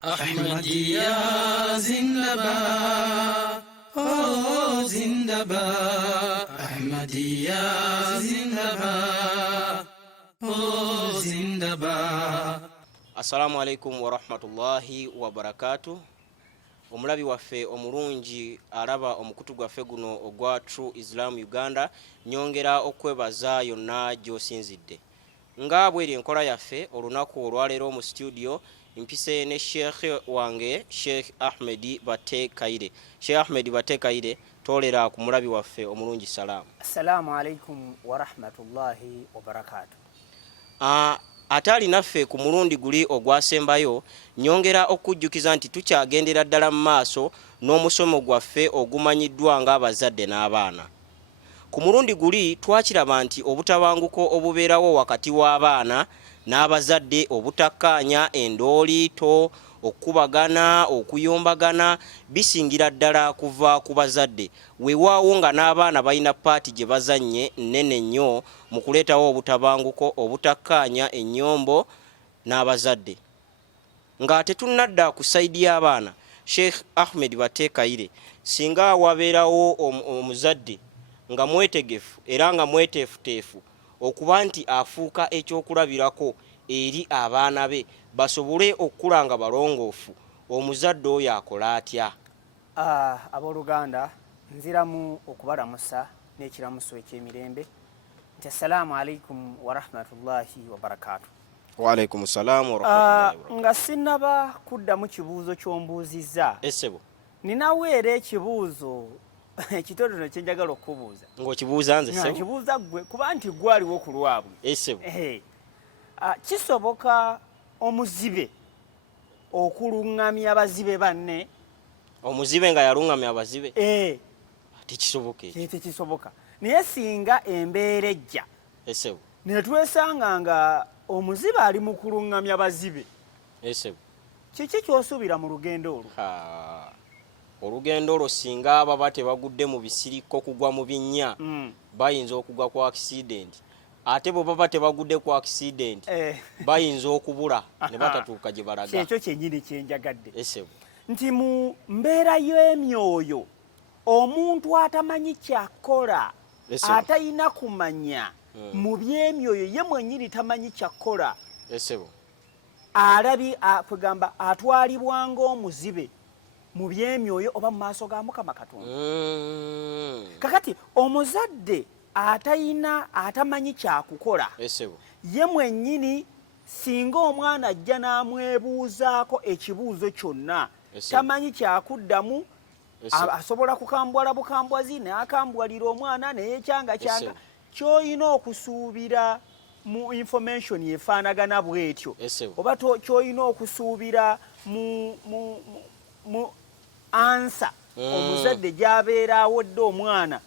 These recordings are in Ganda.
Ahmadiyya zindabad, oh zindabad. Ahmadiyya zindabad, oh zindabad. Assalamu alaikum wa rahmatullahi wa barakatuh. Omulabi waffe omulungi alaba omukutu gwaffe guno ogwa True Islam Uganda, nyongera okwebaza yonna gy'osinzidde. Nga bw'eri enkola yaffe olunaku olwaleero mu studio mpise ne Sheikh wange Sheikh Ahmed Batte Kaire. Sheikh Ahmed Batte Kaire, tolera ku mulabi waffe omulungi salamu. Assalamu alaikum wa rahmatullahi wa barakatuh. Atali naffe ku mulundi guli ogwasembayo, nyongera okujjukiza nti tukyagendera ddala mu maaso n'omusomo gwaffe ogumanyiddwa ng'abazadde n'abaana. Ku mulundi guli twakiraba nti obutabanguko obubeerawo wakati w'abaana n'abazadde, obutakkaanya, endooliito, okubagana, okuyombagana bisingira ddala kuva ku bazadde. Weewaawo nga n'abaana balina paati gye bazannye nnene nnyo mu kuleetawo obutabanguko, obutakkaanya, ennyombo n'abazadde. Nga tetunnadda ku sayidi y'abaana, Sheikh Ahmed Batte Kaire, singa wabeerawo omuzadde nga mwetegefu era nga mweteefuteefu okuba nti afuuka ekyokulabirako eri abaana be basobole okukula nga balongoofu, omuzadde oyo akola atya? Abooluganda, nziramu okubalamusa n'ekiramuso eky'emirembe nti assalamu alaikum wa rahmatullahi wa barakatuh. Wa alaikum salaam wa rahmatullahi wa barakatuh. Nga sinnaba kuddamu kibuuzo ky'ombuuzizza, Essebo ninaweera ekibuuzo ekitonotono kye njagala okubuuza. Ng'okibuuza nze ssebo? Nkibuuza ggwe kuba nti gwaliwo ku lwabwe. Essebo kisoboka omuzibe okuluŋŋamya abazibe banne? Omuzibe nga yaluŋŋamya abazibe? Tekisoboka ekyo. Tekisoboka. Naye singa embeera ejja, Essebo ne twesanga nga omuzibe ali mu kuluŋŋamya bazibe, Essebo kiki ky'osuubira mu lugendo olwo? Olugendo olwo singa baba tebagudde mu bisiriko kugwa mu binnya, bayinza okugwa ku accident. Ate bwe baba tebagudde ku accident, bayinza okubula ne batatuuka gye balaga. Kyekyo kyennyini kye njagadde. Essebo Nti mu mbeera y'emyoyo, omuntu atamanyi kyakola, atalina kumanya mu by'emyoyo, ye mwennyini tamanyi kyakola, Essebo kwegamba atwalibwa ng'omuzibe mu by'emyoyo oba mu maaso ga Mukama Katonda. Kakati omuzadde atamanyi kyakukola, Essebo ye mwennyini singa omwana ajja n'amwebuuzaako ekibuuzo kyonna, tamanyi kyakuddamu, asobola kukambwala bukambwazi n'akambwalira omwana neyekyanga kyanga, ky'olina okusuubira mu information efaanagana bw'etyo, oba ky'olina okusuubira mu ansa omuzadde gy'abeera awodde omwana,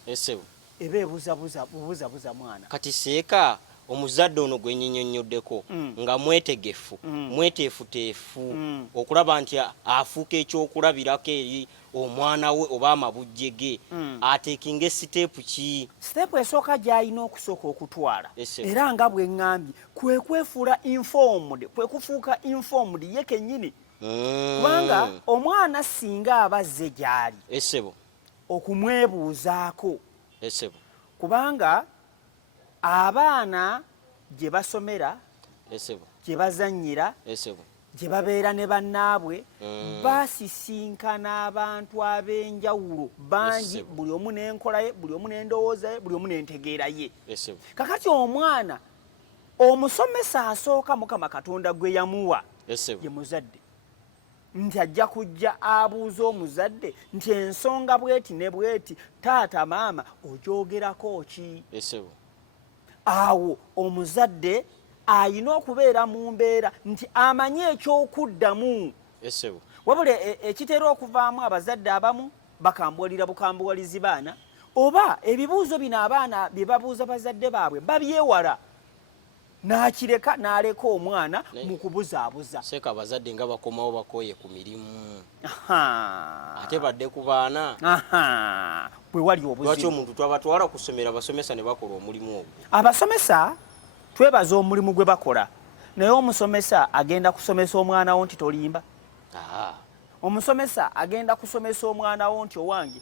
eba ebuzabuza mwana. Kati seeka omuzadde ono gwe nnyinnyonyoddeko nga mweteefuteefu okulaba nti afuuka ekyokulabirako eri omwana we oba amabujje ge, ateekinga siteepu ki? Siteepu esooka gy'alina okusooka okutwala, era nga bwe ŋŋambye, kwe kwefuula informed, kwe kufuuka informed ye kennyini. Kubanga omwana singa abazze gy'ali, Essebo okumwebuuzaako, Essebo kubanga abaana gye basomera, Essebo gye bazannyira, Essebo gye babeera ne bannaabwe, basisinkana abantu ab'enjawulo bangi, buli omu n'enkola ye, buli omu n'endowooza ye, buli omu n'entegeera ye. Kakati omwana omusomesa asooka Mukama Katonda gwe yamuwa ye muzadde, nti ajja kujja abuuza omuzadde nti ensonga bweti ne bweti, taata maama ogyogerako ki? Awo omuzadde ayina okubeera mu mbeera nti amanye ekyokuddamu. Wabula ekitera okuvaamu abazadde abamu bakambwalira bukambuwalizi baana, oba ebibuuzo bino abaana bye babuuza bazadde baabwe babyewala, n'akireka n'aleka omwana mu kubuzaabuza. Seeka abazadde nga bakomawo bakooye ku mirimu, ate badde ku baana. Bwe wali obuzibu, lwaki omuntu twabatwala ku ssomero abasomesa ne bakola omulimu ogwo? Abasomesa twebaza omulimu gwe bakola, naye omusomesa agenda kusomesa omwana wo nti tolimba? omusomesa agenda kusomesa omwana wo nti owange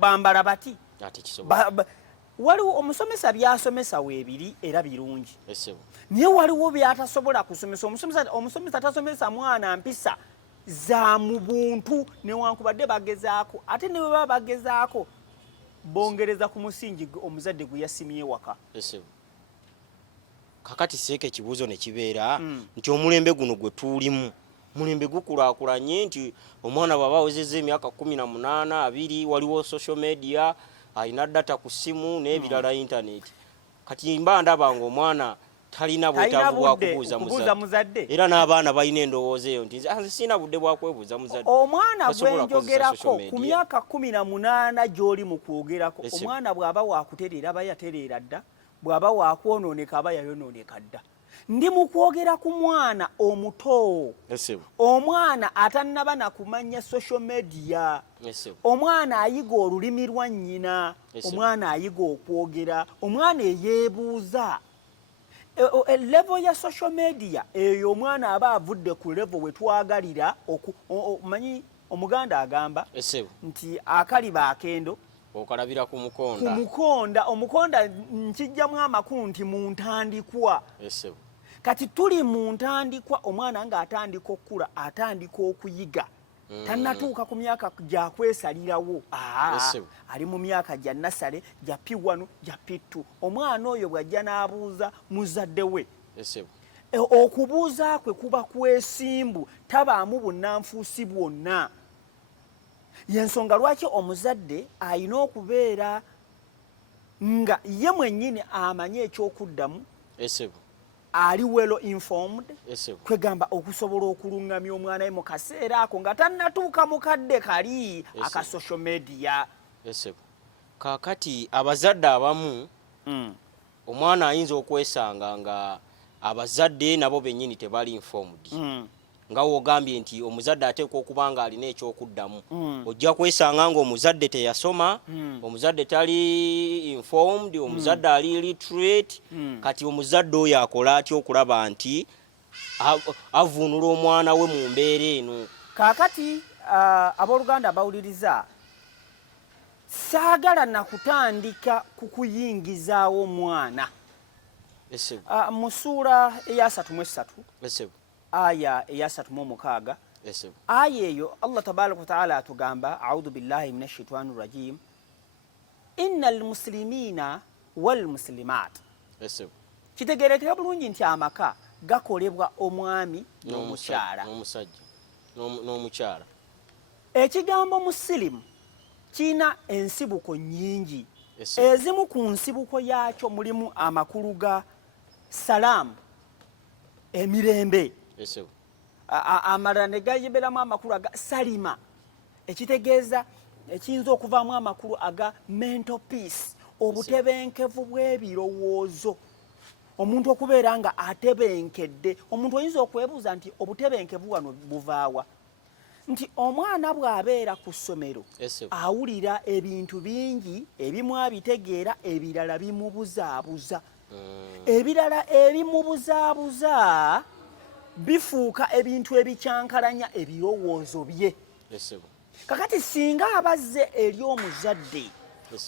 bambala bati waliwo omusomesa byasomesa weebiri era birungi naye waliwo byatasobola kusomesa omusomesa tasomesa mwana mpisa za mu buntu newankubadde bagezaako ate ne bwe baba bagezaako bongereza ku musingi omuzadde gwe yasimye waka. Kakati seeka ekibuuzo ne kibeera nti omulembe guno gwe tuulimu mulembe gukulaakulanye nti omwana bw'aba awezezza emyaka 18 20 waliwo social media alina data ku ssimu n'ebirala internet kati mba ndaba ng'omwana talina bwetaavu bwa kubuuza muzadde era n'abaana balina endowooza eyo nti nze sina budde bwa kwebuuza muzadde. Omwana gwe njogerako ku myaka 18 gy'oli mu kwogerako omwana bw'aba waakutereera aba yatereera dda bw'aba waakwonooneka aba yayonooneka dda. Ndi mu kwogera ku mwana omuto omwana atannaba na kumanya social media omwana ayiga olulimi lwa nnyina omwana ayiga okwogera omwana eyeebuuza level ya social media eyo omwana aba avudde ku level we twagalira manyi omuganda agamba nti akaliba akendo okalabira ku mukonda omukonda nkijjamu amakulu nti mu ntandikwa kati tuli mu ntandikwa omwana ng'atandika okukula atandika okuyiga tannatuuka ku myaka gya kwesalirawo ali mu myaka gya nasale gya P1 gya P2 omwana oyo bw'ajja n'abuuza muzadde we okubuuza kwe kuba kwesimbu tabaamu bunnanfuusi bwonna. Yensonga lwaki omuzadde alina okubeera nga ye mwennyini amanye ekyokuddamu ali well informed kwegamba okusobola okulungamya omwana we mu kaseera ako nga tannatuuka mu kadde kali aka social media. Kaakati abazadde abamu omwana ayinza okwesanga nga abazadde nabo bennyini tebali informed nga wogambye nti omuzadde ateekwa okuba nga alina ekyokuddamu ojja kwesanga ng'omuzadde teyasoma omuzadde tali informed omuzadde ali illiterate kati omuzadde oyo akola atya okulaba nti avunula omwana we mu mbeera eno. Kaakati abooluganda abawuliriza saagala na kutandika ku kuyingizaawo omwana mu ssuula eya 33 aya eya 36 aya eyo Allah tabaraka wa taala atugamba a'udhu billahi minash shaitani rajim innal muslimina wal muslimat. Kitegeerekera bulungi nti amaka gakolebwa omwami n'omukyala n'omukyala. Ekigambo musilimu kina ensibuko nnyingi ezimu ku nsibuko yaakyo mulimu amakulu ga salaamu emirembe amalala ne gayiberamu amakulu aga salima ekitegeeza ekiyinza okuvaamu amakulu aga mental peace obutebenkevu bw'ebirowoozo omuntu okubeera nga atebenkedde. Omuntu oyinza okwebuuza nti obutebenkevu wano buvaawa nti omwana bw'abeera ku ssomero awulira ebintu bingi ebimu abitegeera ebirala bimubuzaabuza ebirala ebimubuzaabuza bifuuka ebintu ebikyankalanya ebirowoozo bye. Kakati singa abazze eri omuzadde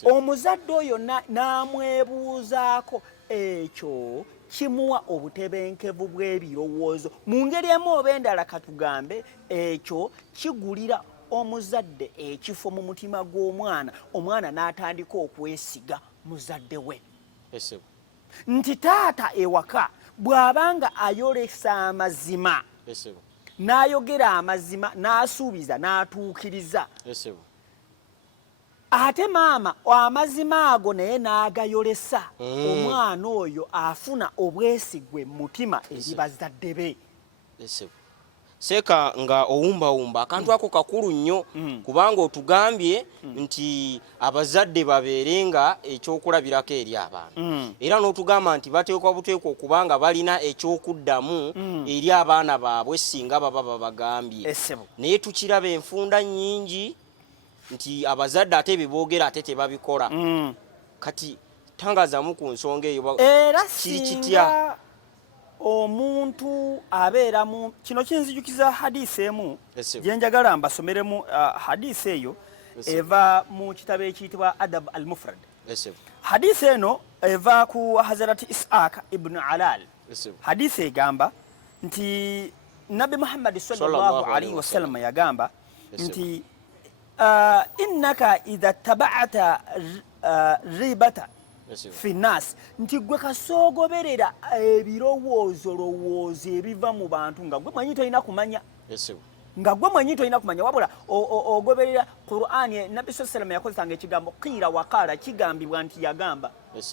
omuzadde oyo n'amwebuuzaako ekyo kimuwa obutebenkevu bw'ebirowoozo mu ngeri emu oba endala katugambe ekyo kigulira omuzadde ekifo mu mutima gw'omwana omwana n'atandika okwesiga muzadde we nti taata ewaka bw'abanga ayolesa amazima n'ayogera amazima n'asuubiza n'atuukiriza ate maama amazima ago naye n'agayolesa omwana oyo afuna obwesigwe mu mutima eri bazadde be. Seeka nga owumbawumba akantu ako kakulu nnyo kubanga otugambye nti abazadde babeere nga ekyokulabirako eri abaana era n'otugamba nti bateekwa buteekwa okubanga balina ekyokuddamu eri abaana baabwe singa baba babagambye naye tukiraba enfunda nnyingi nti abazadde ate beboogera ate tebabikola kati tangazaamu ku nsonga eyo era kiri kitya omuntu abeera mu kino kinzijukiza hadisi emu gye njagala mbasomeremu hadisi eyo eva mu kitabo ekiyitibwa Adab al-Mufrad. Hadisi eno eva ku Hazrat Ishaq ibn Alal. Hadisi egamba nti Nabi Muhammad sallallahu alaihi wasallam yagamba nti innaka idha taba'ata ribata finas nti gwe kasoogoberera ebirowoozo ebiva mu bantu nga gwe mwanyi tolina kumanya wabula ogoberera Qur'ani. Nabi sallallahu yakozesanga ekigambo qira waqala kigambibwa nti yagamba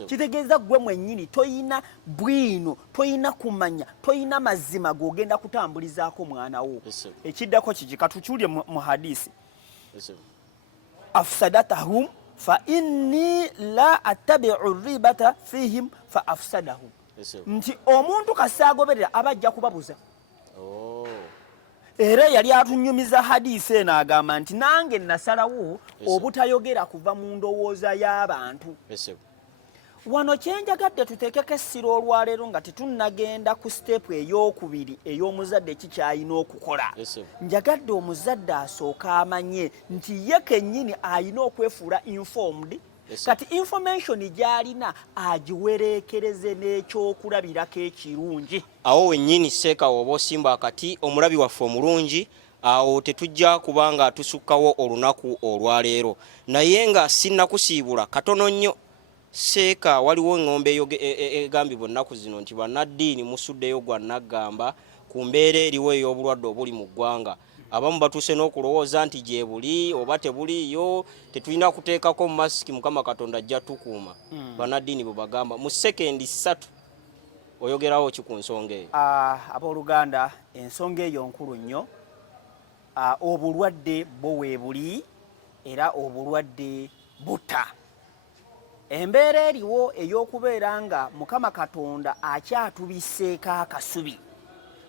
kitegeeza gwe mwennyini toyina bwino, toyina kumanya, toyina mazima gogenda kutambulizaako mwana wo. Ekiddako kiki katukyulye mu hadisi afsadatahum fa inni la attabi'u ribata fihim fa afsadahum. Nti omuntu kasaagoberera abajja kubabuza. Era yali atunyumiza hadisi eno agamba nti nange nasalawo obutayogera kuva mu ndowooza y'abantu. Wano kyenjagadde tuteekeko essiro olwaleero nga tetunnagenda ku siteepu ey'okubiri ey'omuzadde kikyayina okukola. Njagadde omuzadde asooka amanye nti ye kennyini ayina okwefuula informed. Kati information gy'alina agiwereekereze n'ekyokulabirako ekirungi. Awo wennyini seeka oba osimba akati omulabi waffe omulungi, awo tetujja kubanga atusukkawo olunaku olwaleero. Naye nga sinnakusiibula katono nnyo seeka waliwo eŋŋombe egambibwa ennaku zino nti bannaddiini musuddeyo gwa naggamba ku mbeera eriwo ey'obulwadde obuli mu ggwanga. Abamu batuuse n'okulowooza nti gye buli oba tebuliiyo, tetulina kuteekako masiki, Mukama Katonda ajja tukuuma. Bannaddiini bwe bagamba mu sekendi 3 oyogerawo ki ku nsonga eyo? Abooluganda, ensonga eyo nkulu nnyo. Obulwadde bwo weebuli era obulwadde butta. Embeera eriwo ey'okubeera nga Mukama Katonda akyatubiseeko akasubi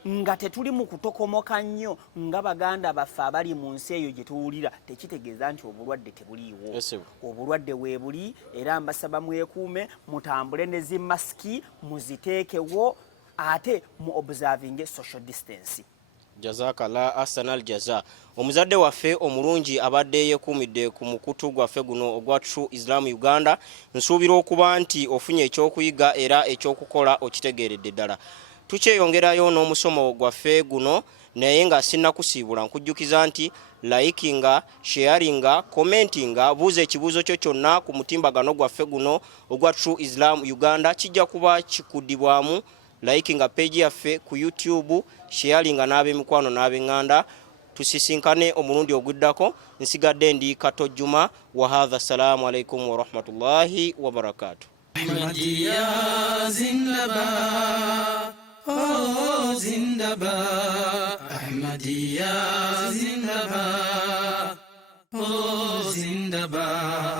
nga tetuli mu kutokomoka nnyo nga baganda baffe abali mu nsi eyo gye tuwulira, tekitegeeza nti obulwadde tebuliiwo. Obulwadde weebuli era mbasaba mwekuume, mutambule ne zimasiki muziteekewo ate mu observing social distance. Jazakala asanal jaza. Omuzadde waffe omulungi abadde yeekuumidde ku mukutu gwaffe guno ogwa True Islam Uganda. Nsuubira okuba nti ofunye ekyokuyiga era ekyokukola okitegeeredde ddala. Tukyeyongerayo n'omusomo gwaffe guno, naye nga sinnakusiibula nkujjukiza nti likinga, sharinga, commentinga, buuza ekibuuzo kyo kyonna ku mutimbagano gwaffe guno ogwa True Islam Uganda. Kijja kuba kikuddibwamu likinga page yaffe ku YouTube, sharinga n'ab'emikwano n'ab'eŋŋanda. Tusisinkane omulundi oguddako. Nsigadde ndi Kato Juma wa hadha. Assalamu alaikum wa rahmatullahi wa barakatuh. Ahmadiyya zindabad, oh zindabad. Ahmadiyya zindabad, oh zindabad.